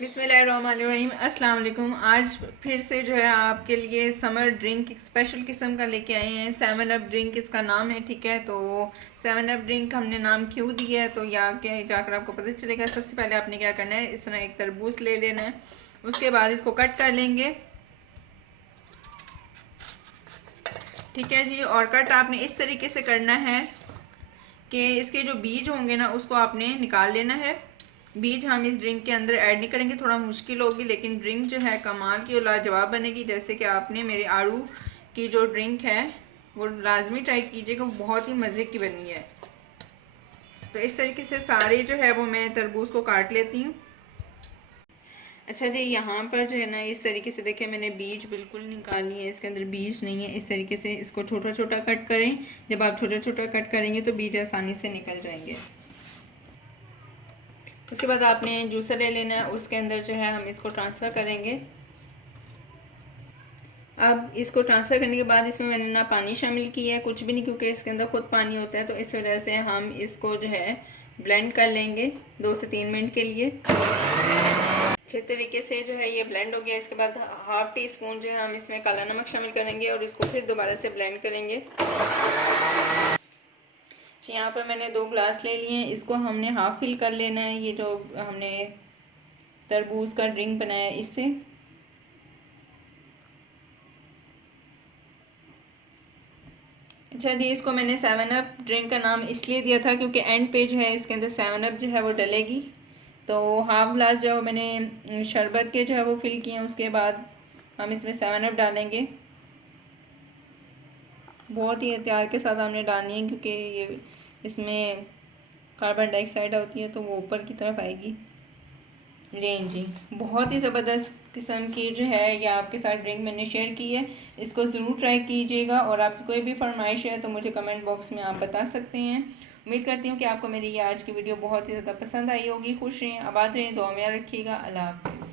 बिस्मिल्लाहिर्रहमानिर्रहीम। अस्सलाम वालेकुम। आज फिर से जो है आपके लिए समर ड्रिंक एक स्पेशल किस्म का लेके आए हैं। 7 अप ड्रिंक इसका नाम है, ठीक है। तो 7 अप ड्रिंक हमने नाम क्यों दिया है तो यहाँ के जाकर आपको पता चलेगा। सबसे पहले आपने क्या करना है, इस तरह एक तरबूज ले लेना है। उसके बाद इसको कट कर लेंगे, ठीक है जी। और कट आपने इस तरीके से करना है कि इसके जो बीज होंगे ना उसको आपने निकाल लेना है। बीज हम इस ड्रिंक के अंदर ऐड नहीं करेंगे, थोड़ा मुश्किल होगी, लेकिन ड्रिंक जो है कमाल की और लाजवाब बनेगी। जैसे कि आपने मेरे आड़ू की जो ड्रिंक है वो लाजमी ट्राई कीजिएगा, वो बहुत ही मज़े की बनी है। तो इस तरीके से सारे जो है वो मैं तरबूज को काट लेती हूँ। अच्छा जी, यहाँ पर जो है ना इस तरीके से देखें, मैंने बीज बिल्कुल निकाली है, इसके अंदर बीज नहीं है। इस तरीके से इसको छोटा छोटा कट करें। जब आप छोटा छोटा कट करेंगे तो बीज आसानी से निकल जाएंगे। उसके बाद आपने जूसर ले लेना है, उसके अंदर जो है हम इसको ट्रांसफ़र करेंगे। अब इसको ट्रांसफ़र करने के बाद इसमें मैंने ना पानी शामिल किया है, कुछ भी नहीं, क्योंकि इसके अंदर खुद पानी होता है। तो इस वजह से हम इसको जो है ब्लेंड कर लेंगे 2 से 3 मिनट के लिए। अच्छे तरीके से जो है ये ब्लेंड हो गया। इसके बाद हाफ़ टी स्पून जो है हम इसमें काला नमक शामिल करेंगे और इसको फिर दोबारा से ब्लेंड करेंगे। यहाँ पर मैंने 2 ग्लास ले लिए हैं, इसको हमने हाफ़ फिल कर लेना है। ये जो हमने तरबूज का ड्रिंक बनाया इससे। अच्छा जी, इसको मैंने 7 अप ड्रिंक का नाम इसलिए दिया था क्योंकि एंड पे जो है इसके अंदर 7 अप जो है वो डलेगी। तो हाफ ग्लास जो मैंने शरबत के जो है वो फिल किए हैं, उसके बाद हम इसमें 7 अप डालेंगे। बहुत ही एहतियात के साथ हमने डालनी है क्योंकि ये इसमें कार्बन डाइऑक्साइड होती है तो वो ऊपर की तरफ आएगी। लें जी, बहुत ही ज़बरदस्त किस्म की जो है ये आपके साथ ड्रिंक मैंने शेयर की है। इसको ज़रूर ट्राई कीजिएगा और आपकी कोई भी फरमाइश है तो मुझे कमेंट बॉक्स में आप बता सकते हैं। उम्मीद करती हूँ कि आपको मेरी ये आज की वीडियो बहुत ही ज़्यादा पसंद आई होगी। खुश रहें, आबाद रहें, दुआ में याद रखिएगा। अल्लाह हाफ़िज़।